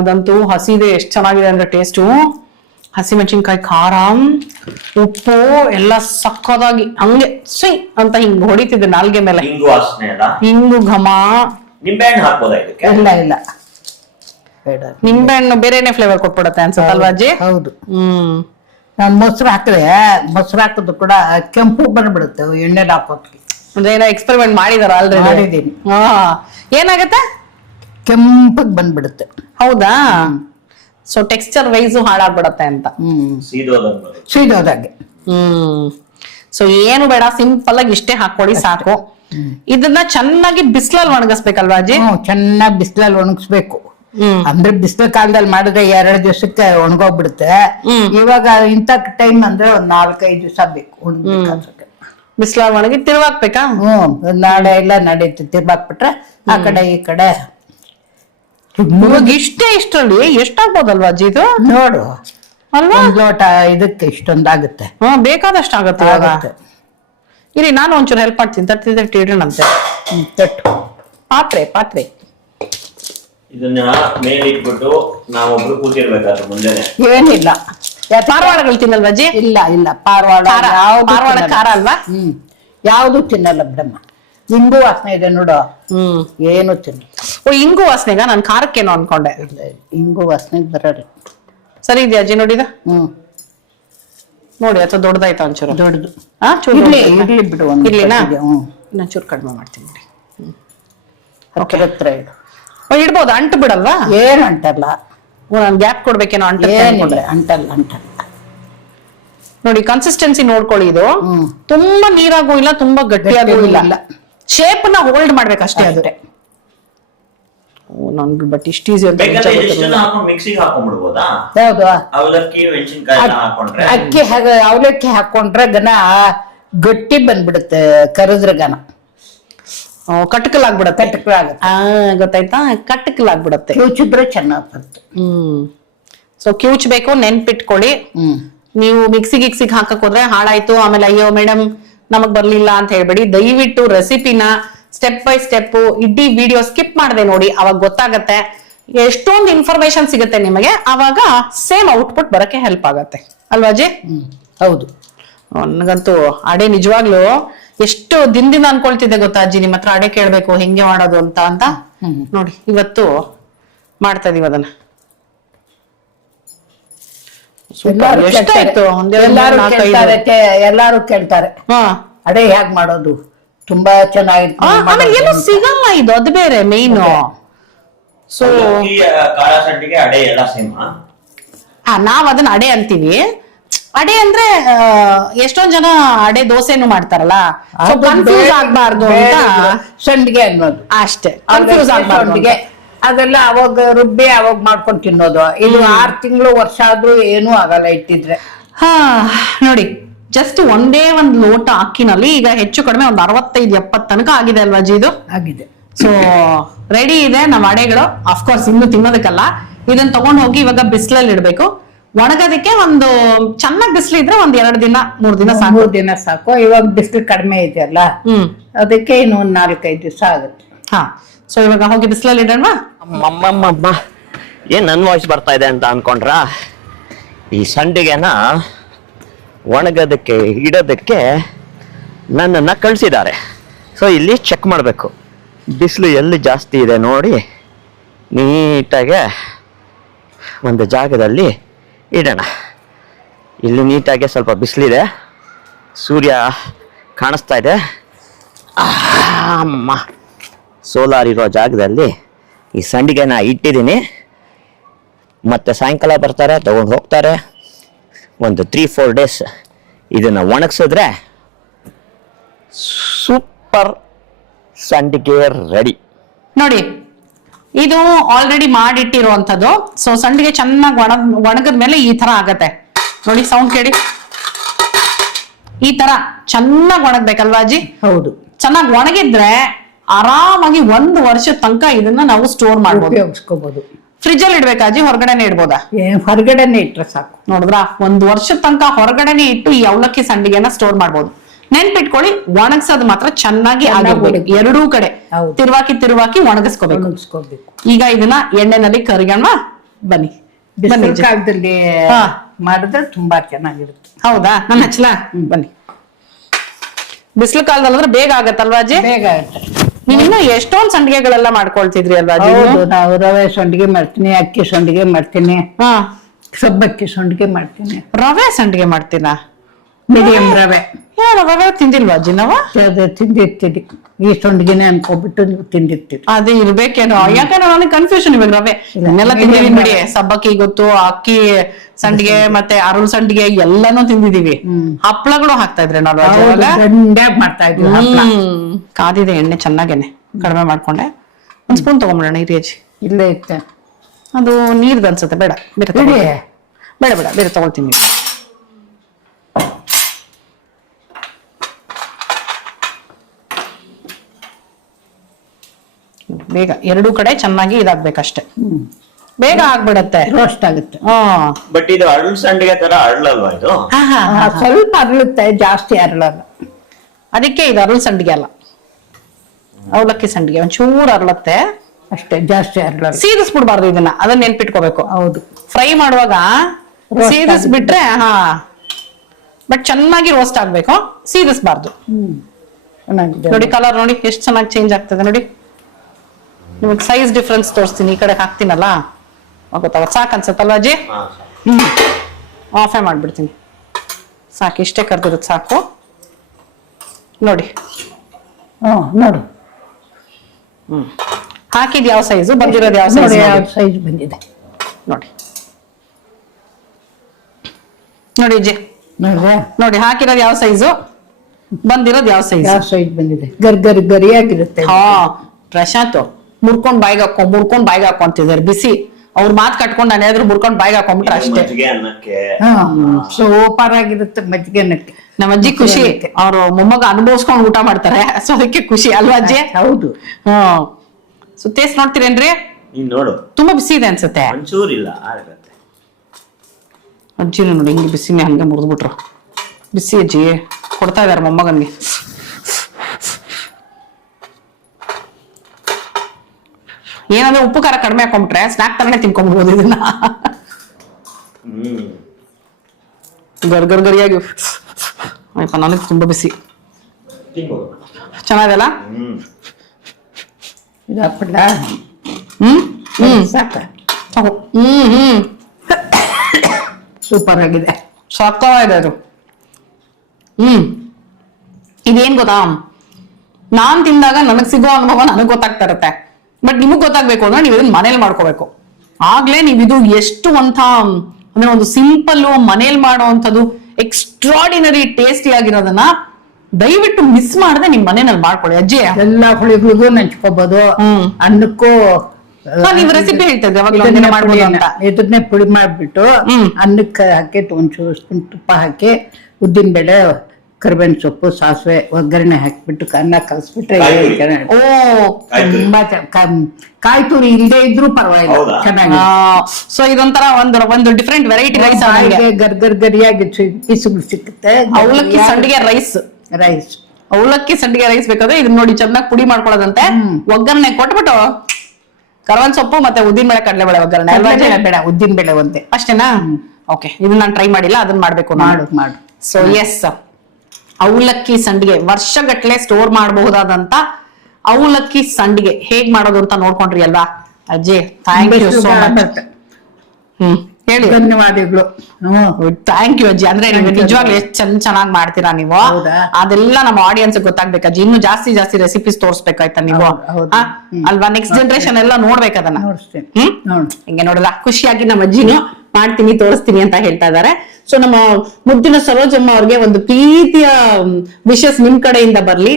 ಇದಂತೂ ಹಸಿದೆ, ಎಷ್ಟ್ ಚೆನ್ನಾಗಿದೆ ಅಂದ್ರೆ ಟೇಸ್ಟು. ಹಸಿಮೆಣಸಿನ್ಕಾಯಿ, ಖಾರ, ಉಪ್ಪು ಎಲ್ಲ ಸಕ್ಕದಾಗಿ ಹಂಗೆ ಸೈ ಅಂತ ಹಿಂಗ್ ಹೊಡಿತಿದ್ದೆ ನಾಲ್ಗೆ ಮೇಲೆ. ಹಿಂಗು ಘಮ. ನಿಂಬೆಹಣ್ಣು ಹಾಕ್ಬೋದಾ ಇದಕ್ಕೆ? ಇಲ್ಲ ನಿಂಬೆಹಣ್ಣು ಬೇರೆನೆ ಫ್ಲೇವರ್ ಕೊಟ್ಬಿಡತ್ತೆ ಅನ್ಸುತ್ತಲ್ವಾ ಅಜ್ಜಿ? ಹೌದು. ನಾನ್ ಮೊಸರು ಹಾಕಿದ್ರು ಕೂಡ ಕೆಂಪು ಬಂದ್ಬಿಡುತ್ತೆ ಎಣ್ಣೆ ಹಾಕೋದ್కి. ಅಂದ್ರೆ ಏನೋ ಎಕ್ಸ್ಪೆರಿಮೆಂಟ್ ಮಾಡಿದಾರ ಆಲ್ರೆಡಿ? ಮಾಡಿದೀನಿ. ಏನಾಗತ್ತೆ? ಕೆಂಪಗ್ ಬಂದ್ಬಿಡುತ್ತೆ. ಹೌದಾ? ಸೊ ಟೆಕ್ಸ್ಚರ್ ವೈಸ್ ಹಾಳಾಗ್ಬಿಡತ್ತೆ ಅಂತ. ಸೀದೋದಾಗೆ. ಸೊ ಏನು ಬೇಡ, ಸಿಂಪಲ್ ಆಗಿ ಇಷ್ಟೇ ಹಾಕೊಳ್ಳಿ ಸಾಕು. ಇದನ್ನ ಚೆನ್ನಾಗಿ ಬಿಸಿಲಲ್ಲಿ ಒಣಗಿಸ್ಬೇಕಲ್ವಾ ಅಜ್ಜಿ? ಚೆನ್ನಾಗಿ ಬಿಸಿಲಲ್ಲಿ ಒಣಗಿಸ್ಬೇಕು. ಅಂದ್ರೆ ಬಿಸಿಲು ಕಾಲದಲ್ಲಿ ಮಾಡಿದ್ರೆ 2 ದಿವಸಕ್ಕೆ ಒಣಗೋಗ್ಬಿಡುತ್ತೆ. ಇವಾಗ ಇಂಥ ಟೈಮ್ ಅಂದ್ರೆ ಒಂದ್ 4-5 ದಿವಸ ಬೇಕು ಒಣಗ್ಬೇಕು. ಬಿಸಿಲಲ್ಲಿ ಒಣಗಿ ತಿರ್ವಾಕ್ಬೇಕಾ? ನಾಳೆ ಎಲ್ಲ ನಡೀತಿ, ತಿರ್ವಾಕ್ಬಿಟ್ರೆ ಆ ಕಡೆ ಈ ಕಡೆ. ಇವಾಗ ಇಷ್ಟರಲ್ಲಿ ಎಷ್ಟಾಗ್ಬೋದಲ್ವಾ ಅಜ್ಜಿ ಇದು? ನೋಡು ಅಲ್ವಾ, ಒಂದ್ ಲೋಟ ಇದಕ್ಕೆ ಇಷ್ಟೊಂದಾಗುತ್ತೆ. ಬೇಕಾದಷ್ಟು ಆಗುತ್ತೆ. ಇರಿ ನಾನು ಒಂಚೂರು ಹೆಲ್ಪ್ ಮಾಡ್ತೀನಿ. ತಟ್ಟಿ ಇಡೋಣಂತೆ. ತಟ್ಟು ಪಾತ್ರೆ ಇದನ್ನ ಮೇಲೆ ಇಟ್ಬಿಟ್ಟು ನಾವೊಬ್ರು ಕೂತಿರ್ಬೇಕಾದ್ರೆ ಮುಂದೆನೆ. ಏನಿಲ್ಲ, ಪಾರವಾಳಗಳು ತಿನ್ನಲ್ವಾ ಅಜ್ಜಿ? ಇಲ್ಲ ಪಾರವಾಳ ಖಾರ ಅಲ್ವಾ? ಯಾವ್ದು ತಿನ್ನಲ್ಲ ಬಿಡಮ್ಮ. ಇಂಗು ವಾಸನೆ ಇದೆ ನೋಡು. ಏನು ತಿನ್ನ. ಇಂಗು ವಾಸನೆಗ ನಾನು ಖಾರಕ್ಕೇನೋ ಅನ್ಕೊಂಡೆ. ಇಂಗು ವಾಸನೆ ಬರಲ್ಲ. ಸರಿ ಇದೆಯಾ ಅಜ್ಜಿ? ನೋಡಿದ ನೋಡಿ, ಅಥವಾ ದೊಡ್ಡದಾಯ್ತಾ ಒಂಚೂರು? ದೊಡ್ಡದು. ಇರ್ಲಿ ಬಿಡು. ಇರ್ಲಿನಾ? ಇನ್ನೊಂಚೂರು ಕಡಿಮೆ ಮಾಡ್ತೀನಿ ನೋಡಿ. ಹತ್ರ ಇಡು. ಇಡ್ಬೋದು, ಅಂಟು ಬಿಡಲ್ವಾ? ಏನು ಅಂಟಲ್ಲ. ನಾನು ಗ್ಯಾಪ್ ಕೊಡ್ಬೇಕೇನೋ? ಅಂಟಲ್ಲ. ನೋಡಿ ಕನ್ಸಿಸ್ಟೆನ್ಸಿ ನೋಡ್ಕೊಳ್ಳಿ. ಇದು ತುಂಬಾ ನೀರಾಗೂ ಇಲ್ಲ, ತುಂಬಾ ಗಟ್ಟಿಯಾಗೂ ಇಲ್ಲ. ಶೇಪ್ ನ ಹೋಲ್ಡ್ ಮಾಡ್ಬೇಕಷ್ಟೇ. ಅದ್ರೆ ನನ್ಗೆ ಬಟ್ ಇಷ್ಟ ಈಸಿ ಅಂತ. ಮಿಕ್ಸಿಗೆ ಹಾಕೊಂಡ್ಬಿಡ್ಬೋದಾ? ಯಾವ್ದು? ಅವಲಕ್ಕಿ ಮೆಣಸಿನ್ಕಾಯಿ ಹಾಕೊಂಡ್ರೆ, ಅಕ್ಕಿ ಅವಲಕ್ಕಿ ಹಾಕೊಂಡ್ರೆ ಗನ ಗಟ್ಟಿ ಬಂದ್ಬಿಡುತ್ತೆ. ಕರದ್ರ ಗನ ಕಟ್ಕಲಾಗ್ಬಿಡತ್ತೆ. ಗೊತ್ತಾಯ್ತಾ? ಕಟ್ಕಲಾಗ್ಬಿಡತ್ತೆ. ಕಿವುಚಿದ್ರೆ ಚೆನ್ನಾಗ್ ಬರುತ್ತೆ. ಸೊ ಕಿವುಚ್ಬೇಕು, ನೆನ್ಪಿಟ್ಕೊಳ್ಳಿ. ನೀವು ಮಿಕ್ಸಿಗೆ ಹಾಕಕ್ ಹೋದ್ರೆ ಹಾಳಾಯ್ತು ಆಮೇಲೆ ಅಯ್ಯೋ ಮೇಡಮ್ ನಮಗ್ ಬರ್ಲಿಲ್ಲ ಅಂತ ಹೇಳ್ಬೇಡಿ. ದಯವಿಟ್ಟು ರೆಸಿಪಿನ ಸ್ಟೆಪ್ ಬೈ ಸ್ಟೆಪ್ ಇಡೀ ವಿಡಿಯೋ ಸ್ಕಿಪ್ ಮಾಡದೆ ನೋಡಿ, ಅವಾಗ ಗೊತ್ತಾಗತ್ತೆ. ಎಷ್ಟೊಂದು ಇನ್ಫಾರ್ಮೇಶನ್ ಸಿಗುತ್ತೆ ನಿಮಗೆ, ಅವಾಗ ಸೇಮ್ ಔಟ್ಪುಟ್ ಬರಕ್ಕೆ ಹೆಲ್ಪ್ ಆಗತ್ತೆ ಅಲ್ವಾ ಅಜ್ಜಿ? ಹೌದು. ನನಗಂತೂ ಅಡೆ ನಿಜವಾಗ್ಲು ಎಷ್ಟು ದಿನದಿಂದ ಅನ್ಕೊಳ್ತಿದ್ದೆ ಗೊತ್ತಾ ಅಜ್ಜಿ, ನಿಮ್ ಹತ್ರ ಅಡೆ ಕೇಳ್ಬೇಕು ಹೆಂಗೆ ಮಾಡೋದು ಅಂತ. ನೋಡಿ ಇವತ್ತು ಮಾಡ್ತಾ ಇದೀವಿ ಅದನ್ನ. ಎಲ್ಲಾರು ಕೇಳ್ತಾರೆ ಅಡೆ ಹೇಗ್ ಮಾಡೋದು, ತುಂಬಾ ಚೆನ್ನಾಗಿರ್ತದೆ. ಏನು ಸಿಗಲ್ಲ ಇದು, ಅದು ಬೇರೆ ಮೇನ್. ಸೊ ಖಾರ ಸಂಡಿಗೆ ಅಡೆ ಎಲ್ಲ ಸೇಮ್. ನಾವ್ ಅದನ್ನ ಅಡೆ ಅಂತೀವಿ. ಅಡೆ ಅಂದ್ರೆ ಎಷ್ಟೊಂದ್ ಜನ ಅಡೆ ದೋಸೆನು ಮಾಡ್ತಾರಲ್ಲ, ಕನ್ಫ್ಯೂಸ್ ಆಗ್ಬಾರ್ದು ಅಂತ ಸಂಡಿಗೆ ಅನ್ನೋದು ಅಷ್ಟೇ. ಕನ್ಫ್ಯೂಸ್ ಆಗ್ಬಾರ್ದು. ಅದೆಲ್ಲ ಅವಾಗ ರುಬ್ಬಿ ಅವಾಗ ಮಾಡ್ಕೊಂಡು ತಿನ್ನೋದು. ಇದು 6 ತಿಂಗಳು ವರ್ಷ ಆದ್ರೂ ಏನೂ ಆಗಲ್ಲ ಇಟ್ಟಿದ್ರೆ. ನೋಡಿ ಜಸ್ಟ್ ಒಂದೇ ಒಂದ್ ಲೋಟ ಅಕ್ಕಿನಲ್ಲಿ ಈಗ ಹೆಚ್ಚು ಕಡಿಮೆ ಒಂದ್ 65-70 ತನಕ ಆಗಿದೆ ಅಲ್ವಾ ಅಜ್ಜಿ? ಇದು ಆಗಿದೆ. ಸೊ ರೆಡಿ ಇದೆ ನಮ್ಮ ಅಡೆಗಳು. ಅಫ್ಕೋರ್ಸ್ ಇನ್ನು ತಿನ್ನೋದಕ್ಕಲ್ಲ, ಇದನ್ನ ತಗೊಂಡ್ ಹೋಗಿ ಇವಾಗ ಬಿಸಿಲಲ್ಲಿ ಇಡ್ಬೇಕು. ಒಣಗೋದಕ್ಕೆ ಒಂದು ಚೆನ್ನಾಗಿ ಬಿಸಿಲು ಇದ್ರೆ ಒಂದ್ 2 ದಿನ 3 ದಿನ ಸಾಕು. 3 ದಿನ ಸಾಕು. ಇವಾಗ ಬಿಸಿಲು ಕಡಿಮೆ ಇದೆಯಲ್ಲ, ಅದಕ್ಕೆ ಇನ್ನು 4-5 ದಿವಸ ಆಗುತ್ತೆ. ಹಾ, ಸೊ ಇವಾಗ ಹೋಗಿ ಬಿಸಿಲಲ್ಲಿ ಇಡೋಣ. ಅಮ್ಮಮ್ಮಮ್ಮ, ಏನ್ ನನ್ ವಾಯ್ಸ್ ಬರ್ತಾ ಇದೆ ಅಂತ ಅನ್ಕೊಂಡ್ರ? ಈ ಸಂಡಿಗೆನ ಒಣಗೋದಕ್ಕೆ ಇಡೋದಕ್ಕೆ ನನ್ನನ್ನು ಕಳಿಸಿದ್ದಾರೆ. ಸೊ ಇಲ್ಲಿ ಚೆಕ್ ಮಾಡಬೇಕು, ಬಿಸಿಲು ಎಲ್ಲಿ ಜಾಸ್ತಿ ಇದೆ ನೋಡಿ, ನೀಟಾಗೆ ಒಂದು ಜಾಗದಲ್ಲಿ ಇಡೋಣ. ಇಲ್ಲಿ ನೀಟಾಗೆ ಸ್ವಲ್ಪ ಬಿಸಿಲಿದೆ, ಸೂರ್ಯ ಕಾಣಿಸ್ತಾ ಇದೆ. ಅಮ್ಮ, ಸೋಲಾರ್ ಇರೋ ಜಾಗದಲ್ಲಿ ಈ ಸಂಡಿಗೆನ ಇಟ್ಟಿದ್ದೀನಿ. ಮತ್ತೆ ಸಾಯಂಕಾಲ ಬರ್ತಾರೆ, ತಗೊಂಡು ಹೋಗ್ತಾರೆ. ಒಂದು 3-4 ಡೇಸ್ ಇದನ್ನು ಒಣಗಿಸಿದ್ರೆ ಸೂಪರ್ ಸಂಡಿಗೆ ರೆಡಿ. ನೋಡಿ, ಇದು ಆಲ್ರೆಡಿ ಮಾಡಿಟ್ಟಿರುವಂಥದ್ದು. ಸೊ ಸಂಡಿಗೆ ಚೆನ್ನಾಗಿ ಒಣಗದ್ಮೇಲೆ ಈ ತರ ಆಗತ್ತೆ ನೋಡಿ. ಸೌಂಡ್ ಕೇಳಿ, ಈ ತರ ಚೆನ್ನಾಗಿ ಒಣಗ್ಬೇಕಲ್ವಾ ಅಜ್ಜಿ? ಹೌದು. ಚೆನ್ನಾಗಿ ಒಣಗಿದ್ರೆ ಆರಾಮಾಗಿ 1 ವರ್ಷದ ತನಕ ಇದನ್ನ ನಾವು ಸ್ಟೋರ್ ಮಾಡ್ಬೋದು, ಉಪಯೋಗಿಸ್ಕೋಬಹುದು. ಫ್ರಿಜ್ ಅಲ್ಲಿ ಇಡ್ಬೇಕಾಜಿ? ಹೊರಗಡೆನೆ ಇಡ್ಬೋದಾ? ಹೊರಗಡೆನೆ ಇಟ್ರೆ ಸಾಕು. ನೋಡಿದ್ರಾ, 1 ವರ್ಷದ ತನಕ ಹೊರಗಡೆನೆ ಇಟ್ಟು ಈ ಅವಲಕ್ಕಿ ಸಂಡಿಗೆನ ಸ್ಟೋರ್ ಮಾಡ್ಬೋದು. ನೆನ್ಪಿಟ್ಕೊಳ್ಳಿ, ಒಣಗ್ಸೋದು ಮಾತ್ರ ಚೆನ್ನಾಗಿ ಆಗಿರ್ಬೇಕು. ಎರಡೂ ಕಡೆ ತಿರುವಾಕಿ ಒಣಗಿಸ್ಕೋಬೇಕು. ಈಗ ಇದನ್ನ ಎಣ್ಣೆನಲ್ಲಿ ಕರಿಯೋಣ. ಬನ್ನಿ, ಕಾಲದಲ್ಲಿ ಮಾಡಿದ್ರೆ ತುಂಬಾ ಚೆನ್ನಾಗಿರುತ್ತೆ. ಹೌದಾ? ನಾನು ಹಚ್ಚಲಾ? ಬನ್ನಿ. ಬಿಸಿಲು ಕಾಲದಲ್ಲಿ ಅಂದ್ರೆ ಬೇಗ ಆಗತ್ತಲ್ವಾ ಅಜ್ಜಿ? ಬೇಗ ಆಗುತ್ತೆ. ನೀವಿನ್ನು ಎಷ್ಟೊಂದ್ ಸಂಡಿಗೆಗಳೆಲ್ಲ ಮಾಡ್ಕೊಳ್ತಿದ್ರಿ ಅಲ್ವಾ ಅಜ್ಜಿ? ನಾವು ರವೆ ಸಂಡಿಗೆ ಮಾಡ್ತೀನಿ, ಅಕ್ಕಿ ಸಂಡಿಗೆ ಮಾಡ್ತೀನಿ, ಸಬ್ಬಕ್ಕಿ ಸಂಡಿಗೆ ಮಾಡ್ತೀನಿ. ರವೆ ಸಂಡಿಗೆ ಮಾಡ್ತೀರಾ? ಮೀಡಿಯಂ ರವೆ. ರವೆ ತಿಂದಿಲ್ವಾ ಅಜ್ಜಿ ನಾವು? ತಿಂದಿರ್ತೀರಿ. ಈ ಸಂಡಿಗೆನೆ ಅನ್ಕೋಬಿಟ್ಟು ನೀವು ತಿಂದಿರ್ತೀರಿ. ಅದೇ ಇರ್ಬೇಕೇನೋ, ಯಾಕಂದ್ರೆ ನನಗೆ ಕನ್ಫ್ಯೂಷನ್ ಇವಾಗ. ರವೆ ಎಲ್ಲ ತಿಂದಿದೀವಿ ಬಿಡಿ, ಸಬ್ಬಕ್ಕಿ ಗೊತ್ತು, ಅಕ್ಕಿ ಸಂಡಿಗೆ ಮತ್ತೆ ಅರುಳ್ ಸಂಡಿಗೆ ಎಲ್ಲಾನು ತಿಂದಿದೀವಿ. ಹಪ್ಳಗಳು ಹಾಕ್ತಾ ಇದ್ರೆ ಮಾಡ್ತಾ ಇದ್ವಿ. ಕಾದಿದೆ ಎಣ್ಣೆ ಚೆನ್ನಾಗೇನೆ ಕಡಿಮೆ ಮಾಡ್ಕೊಂಡೆ. 1 ಸ್ಪೂನ್ ತಗೊಂಡ್ಬಿಡೋಣ ಹಿರಿಯಜ್ಜಿ. ಇಲ್ಲೇ ಇತ್ತೆ ಅದು ನೀರ್ದು ಅನ್ಸುತ್ತೆ. ಬೇಡ ಬೇರೆ ತಗೊಳ್ತೀನಿ. ಬೇಗ ಎರಡೂ ಕಡೆ ಚೆನ್ನಾಗಿ ಇದಾಗ್ಬೇಕಷ್ಟೆ, ಬೇಗ ಆಗ್ಬಿಡತ್ತೆ, ರೋಸ್ಟ್ ಆಗುತ್ತೆ. ಬಟ್ ಇದು ಅರಳು ಸಂಡಿಗೆ ತರ ಅರಳಲ್ವಾ ಇದು? ಸ್ವಲ್ಪ ಅರಳುತ್ತೆ, ಜಾಸ್ತಿ ಅರಳಲ್ಲ. ಅದಕ್ಕೆ ಇದು ಅರಳು ಸಂಡಿಗೆ ಅಲ್ಲ, ಅವಲಕ್ಕಿ ಸಂಡಿಗೆ. ಒಂಚೂರು ಅರಳತ್ತೆ ಅಷ್ಟೇ, ಜಾಸ್ತಿ ಅರಳಲ್ಲ. ಸೀದಿಸ್ಬಿಡ್ಬಾರ್ದು ಇದನ್ನ, ಅದನ್ನ ನೆನ್ಪಿಟ್ಕೋಬೇಕು. ಹೌದು, ಫ್ರೈ ಮಾಡುವಾಗ ಸೀದಿಸ್ಬಿಟ್ರೆ ಬಟ್ ಚೆನ್ನಾಗಿ ರೋಸ್ಟ್ ಆಗ್ಬೇಕು, ಸೀದಿಸ್ಬಾರ್ದು. ನೋಡಿ ಕಲರ್ ನೋಡಿ ಎಷ್ಟು ಚೆನ್ನಾಗಿ ಚೇಂಜ್ ಆಗ್ತದೆ ನೋಡಿ. ನಿಮಗೆ ಸೈಜ್ ಡಿಫ್ರೆನ್ಸ್ ತೋರಿಸ್ತೀನಿ, ಈ ಕಡೆ ಹಾಕ್ತೀನಲ್ಲ ಗೊತ್ತಾಗ. ಸಾಕು ಅನ್ಸತ್ತಲ್ವಾ ಅಜ್ಜಿ? ಆಫೇ ಮಾಡ್ಬಿಡ್ತೀನಿ. ಸಾಕು, ಇಷ್ಟೇ ಕರ್ದಿರೋದು ಸಾಕು. ನೋಡಿ ನೋಡು, ಹಾಕಿದ್ ಯಾವ ಸೈಜು, ಬಂದಿರೋದು ಯಾವ ಸೈಜ್ ಬಂದಿದೆ ನೋಡಿ. ನೋಡಿ ಅಜ್ಜಿ, ನೋಡಿ ಹಾಕಿರೋದು ಯಾವ ಸೈಜು, ಬಂದಿರೋದು ಯಾವ ಸೈಜ್ ಬಂದಿದೆ. ಗರಿಯಾಗಿರುತ್ತೆ. ಪ್ರಶಾಂತ್ ಮುರ್ಕೊಂಡ್ ಬಾಯಿಗೆ ಹಾಕೊಂತಿದಾರೆ. ಬಿಸಿ ಅವ್ರ ಮಾತ್ ಕಟ್ಕೊಂಡ್ ನಾನು ಏನಾದ್ರು ಮುರ್ಕೊಂಡ್ ಬಾಯಿಗೆ ಹಾಕೊಂಡ್ಬಿಟ್ರೆ ಅಷ್ಟೇ. ಸೂಪರ್ ಆಗಿರುತ್ತೆ ಮಜ್ಜಿಗೆ ಅನ್ನಕ್ಕೆ. ನಮ್ಮ ಅಜ್ಜಿ ಖುಷಿ, ಅವ್ರು ಮೊಮ್ಮಗ ಅನುಭವಿಸ್ಕೊಂಡ್ ಊಟ ಮಾಡ್ತಾರೆ, ಸೊ ಅದಕ್ಕೆ ಖುಷಿ ಅಲ್ವಾ ಅಜ್ಜಿ? ಹೌದು. ಸೊ ಟೇಸ್ಟ್ ನೋಡ್ತೀರೇನ್ರಿ? ನೋಡು, ತುಂಬಾ ಬಿಸಿ ಇದೆ ಅನ್ಸುತ್ತೆ. ಅಜ್ಜಿನ ನೋಡಿ ಹಿಂಗೆ ಬಿಸಿನೇ ಹಂಗೆ ಮುರಿದ್ಬಿಟ್ರು. ಬಿಸಿ ಅಜ್ಜಿ ಕೊಡ್ತಾ ಇದಾರೆ ಮೊಮ್ಮಗನ್ಗೆ. ಏನಂದ್ರೆ ಉಪ್ಪು ಖಾರ ಕಡಿಮೆ ಹಾಕೊಂಡ್ಬಿಟ್ರೆ ಸ್ನಾಕ್ ತರನೇ ತಿನ್ಕೊಂಡ್ಬಿಡ್ಬೋದು ಇದನ್ನ. ಗರಿಯಾಗಿ ನನಗೆ ತುಂಬಾ ಬಿಸಿ. ಚೆನ್ನಾಗಲ್ಲ? ಸೂಪರ್ ಆಗಿದೆ, ಸಕ್ಕತ್ತಾಗಿದೆ ಅದು. ಇದೇನ್ ಗೊತ್ತಾ, ನಾನ್ ತಿಂದಾಗ ನನಗ್ ಸಿಗೋ ಅನುಭವ ನನಗ್ ಗೊತ್ತಾಗ್ತಾ ಇರತ್ತೆ. ಬಟ್ ನಿಮಗ್ ಗೊತ್ತಾಗ್ಬೇಕು ಅಂದ್ರೆ ನೀವು ಇದನ್ನ ಮನೇಲಿ ಮಾಡ್ಕೋಬೇಕು. ಆಗ್ಲೇ ನೀವು ಇದು ಎಷ್ಟು ಅಂತ ಅಂದ್ರೆ ಒಂದು ಸಿಂಪಲ್ ಮನೇಲಿ ಮಾಡುವಂಥದ್ದು ಎಕ್ಸ್ಟ್ರಾಡಿನರಿ ಟೇಸ್ಟಿ ಆಗಿರೋದನ್ನ ದಯವಿಟ್ಟು ಮಿಸ್ ಮಾಡದೆ ನಿಮ್ ಮನೆಯಲ್ಲಿ ಮಾಡ್ಕೊಳ್ಳಿ ಅಜ್ಜಿ. ಎಲ್ಲಾ ಹುಳಿಗಳಿಗೂ ನಂಚ್ಕೋಬಹುದು, ಅನ್ನಕ್ಕೂ. ನೀವು ರೆಸಿಪಿ ಹೇಳ್ತಾ ಇದ್ರಿ ಮಾಡ್ಬೋದು ಅಂತ. ಇದನ್ನೇ ಪುಡಿ ಮಾಡ್ಬಿಟ್ಟು ಅನ್ನಕ್ಕೆ ಹಾಕಿ ಒಂಚೂರು ಸ್ಪೂನ್ ತುಪ್ಪ ಹಾಕಿ, ಉದ್ದಿನ ಬೇಳೆ ಕರಿಬೇವಿನ ಸೊಪ್ಪು ಸಾಸಿವೆ ಒಗ್ಗರಣೆ ಹಾಕ್ಬಿಟ್ಟು ಅನ್ನ ಕಲಸ್ಬಿಟ್ರೆ ಕಾಯಿ ತುರಿ. ಓ ತುಂಬಾ ಕಾಯಿ ತುರಿ ಇಲ್ಲದೆ ಇದ್ರೂ ಪರವಾಗಿಲ್ಲ ಹೌದಾ? ಚೆನ್ನಾಗಿ ಸೊ ಇದೊಂಥರ ಒಂದು ಡಿಫ್ರೆಂಟ್ ವೆರೈಟಿ ರೈಸ್ ಗರ್ಗರಿಯಾಗಿ ಪೀಸುಗಳು ಸಿಕ್ಕುತ್ತೆ. ಅವಲಕ್ಕಿ ಸಂಡಿಗೆ ರೈಸ್ ರೈಸ್ ಅವಲಕ್ಕಿ ಸಂಡಿಗೆ ರೈಸ್ ಬೇಕಾದ್ರೆ ಇದನ್ನ ನೋಡಿ ಚೆನ್ನಾಗಿ ಪುಡಿ ಮಾಡ್ಕೊಳ್ಳೋದಂತೆ ಒಗ್ಗರಣೆ ಕೊಟ್ಬಿಟ್ಟು ಕರವನ್ ಸೊಪ್ಪು ಮತ್ತೆ ಉದ್ದಿನ ಬೇಳೆ ಕಡಲೆಬೇಳೆ ಒಗ್ಗರಣೆ ಅಲ್ವಾ ಅಜ್ಜಿ? ಬೇಡ ಉದ್ದಿನ ಬೇಳೆ ಒಂದೇ ಅಷ್ಟೇನಾ? ಓಕೆ ಇದನ್ನ ನಾನು ಟ್ರೈ ಮಾಡಿಲ್ಲ, ಅದನ್ನ ಮಾಡ್ಬೇಕು ನಾನು. ಮಾಡು ಸೊ ಎಸ್, ಅವಲಕ್ಕಿ ಸಂಡಿಗೆ ವರ್ಷಗಟ್ಲೆ ಸ್ಟೋರ್ ಮಾಡಬಹುದಾದಂತ ಅವಲಕ್ಕಿ ಸಂಡಿಗೆ ಹೇಗ್ ಮಾಡೋದು ಅಂತ ನೋಡ್ಕೊಂಡ್ರಿ ಅಲ್ವಾ ಅಜ್ಜಿ? Thank you so much. ಹೇಳಿ. ಧನ್ಯವಾದಗಳು. ಥ್ಯಾಂಕ್ ಯು ಅಜ್ಜಿ. ಅಂದ್ರೆ ನೀವು ನಿಜವಾಗ್ಲೂ ಎಷ್ಟು ಚೆನ್ನಾಗಿ ಮಾಡ್ತೀರಾ ನೀವು. ಹೌದಾ? ಅದೆಲ್ಲ ನಮ್ಮ ಆಡಿಯನ್ಸ್ ಗೊತ್ತಾಗ್ಬೇಕು ಅಜ್ಜಿ. ಇನ್ನು ಜಾಸ್ತಿ ಜಾಸ್ತಿ ರೆಸಿಪೀಸ್ ತೋರ್ಸ್ಬೇಕಾಯ್ತಾ ನೀವು? ಹೌದು. ಆ? ಅಲ್ವಾ? ನೆಕ್ಸ್ಟ್ ಜನರೇಷನ್ ಎಲ್ಲ ನೋಡ್ಬೇಕು ಅದನ್ನ. ನೋಡ್ತೀನಿ. ಹಿಂಗೆ ನೋಡಲ್ಲ ಖುಷಿಯಾಗಿ ನಮ್ಮ ಅಜ್ಜಿನೂ ಮಾಡ್ತೀನಿ ತೋರಿಸ್ತೀನಿ ಅಂತ ಹೇಳ್ತಾ ಇದಾರೆ. ಸೊ ನಮ್ಮ ಮುದ್ದಿನ ಸರೋಜಮ್ಮ ಅವ್ರಿಗೆ ಒಂದು ಪ್ರೀತಿಯ ವಿಶಸ್ ನಿಮ್ ಕಡೆಯಿಂದ ಬರ್ಲಿ.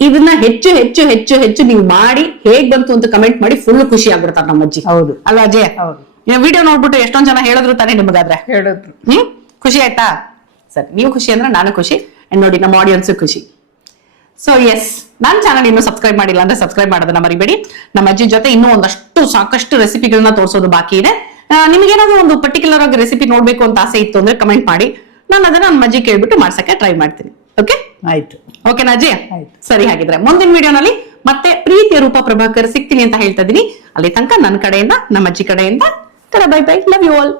ಇದನ್ನ ಹೆಚ್ಚು ಹೆಚ್ಚು ಹೆಚ್ಚು ಹೆಚ್ಚು ನೀವು ಮಾಡಿ ಹೇಗ್ ಬಂತು ಅಂತ ಕಮೆಂಟ್ ಮಾಡಿ ಫುಲ್ ಖುಷಿ ಆಗ್ಬಿಡ್ತಾರೆ ನಮ್ಮ ಅಜ್ಜಿ. ಹೌದು. ಅಲ್ವಾ ಅಜ್ಜಿ? ಹೌದು. ವಿಡಿಯೋ ನೋಡ್ಬಿಟ್ಟು ಎಷ್ಟೊಂದ್ ಜನ ಹೇಳಿದ್ರು ತಾನೇ ನಿಮಗಾದ್ರೆ? ಹೇಳಿದ್ರು. ಖುಷಿ ಆಯ್ತಾ? ಸರಿ, ನೀವು ಖುಷಿ ಅಂದ್ರೆ ನಾನು ಖುಷಿ, ಅಂಡ್ ನೋಡಿ ನಮ್ಮ ಆಡಿಯನ್ಸ್ ಖುಷಿ. ಸೊ ಎಸ್, ನನ್ನ ಚಾನಲ್ ಇನ್ನೂ ಸಬ್ಸ್ಕ್ರೈಬ್ ಮಾಡಿಲ್ಲ ಅಂದ್ರೆ ಸಬ್ಸ್ಕ್ರೈಬ್ ಮಾಡೋದನ್ನ ಮರಿಬೇಡಿ. ನಮ್ಮ ಅಜ್ಜಿ ಜೊತೆ ಇನ್ನೂ ಸಾಕಷ್ಟು ರೆಸಿಪಿಗಳನ್ನ ತೋರಿಸೋದು ಬಾಕಿ ಇದೆ. ನಿಮ್ಗೇನಾದ್ರೂ ಒಂದು ಪರ್ಟಿಕ್ಯುಲರ್ ಆಗಿ ರೆಸಿಪಿ ನೋಡ್ಬೇಕು ಅಂತ ಆಸೆ ಇತ್ತು ಅಂದ್ರೆ ಕಮೆಂಟ್ ಮಾಡಿ, ನಾನು ಅದನ್ನ ನನ್ನ ಅಜ್ಜಿ ಕೇಳ್ಬಿಟ್ಟು ಮಾಡ್ಸಕ್ಕೆ ಟ್ರೈ ಮಾಡ್ತೀನಿ. ಓಕೆ, ಆಯ್ತು. ಓಕೆನಾ ಅಜ್ಜಿ? ಆಯ್ತು. ಸರಿ, ಹಾಗಿದ್ರೆ ಮುಂದಿನ ವಿಡಿಯೋನಲ್ಲಿ ಮತ್ತೆ ಪ್ರೀತಿಯ ರೂಪ ಪ್ರಭಾಕರ್ ಸಿಗ್ತೀನಿ ಅಂತ ಹೇಳ್ತಾ ಇದೀನಿ. ಅಲ್ಲಿ ತನಕ ನನ್ನ ಕಡೆಯಿಂದ, ನಮ್ಮ ಅಜ್ಜಿ ಕಡೆಯಿಂದ bye bye, love you all.